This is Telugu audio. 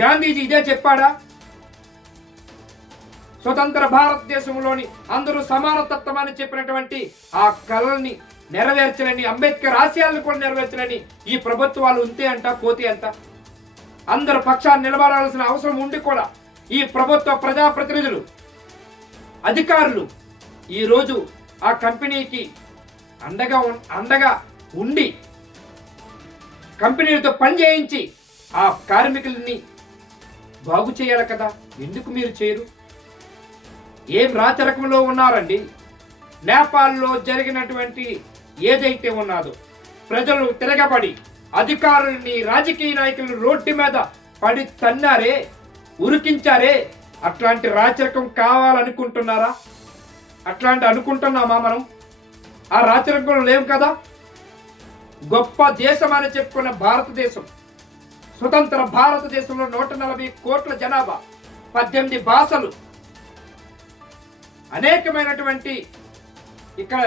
గాంధీజీ ఇదే చెప్పాడా? స్వతంత్ర భారతదేశంలోని అందరూ సమానతత్వం అని చెప్పినటువంటి ఆ కళల్ని నెరవేర్చలేని, అంబేద్కర్ ఆశయాలను కూడా నెరవేర్చలేని ఈ ప్రభుత్వాలు ఉంటే అంట కోతి అంట. అందరు పక్షాన్ని నిలబడాల్సిన అవసరం ఉండి కూడా ఈ ప్రభుత్వ ప్రజాప్రతినిధులు, అధికారులు ఈరోజు ఆ కంపెనీకి అండగా ఉండి కంపెనీలతో పని చేయించి ఆ కార్మికుల్ని బాగు చేయాలి కదా. ఎందుకు మీరు చేయరు? ఏం రాచరకంలో ఉన్నారండి? నేపాల్లో జరిగినటువంటి ఏదైతే ఉన్నదో, ప్రజలు తిరగబడి అధికారుల్ని, రాజకీయ నాయకులను రోడ్డు మీద పడి తన్నారే, ఉరికించారే. అట్లాంటి రాచరికం కావాలనుకుంటున్నారా? అట్లాంటి అనుకుంటున్నామా మనం? ఆ రాచరికంలో లేవు కదా. గొప్ప దేశం అని చెప్పుకున్న భారతదేశం, స్వతంత్ర భారతదేశంలో 140 కోట్ల జనాభా, 18 భాషలు, అనేకమైనటువంటి ఇక్కడ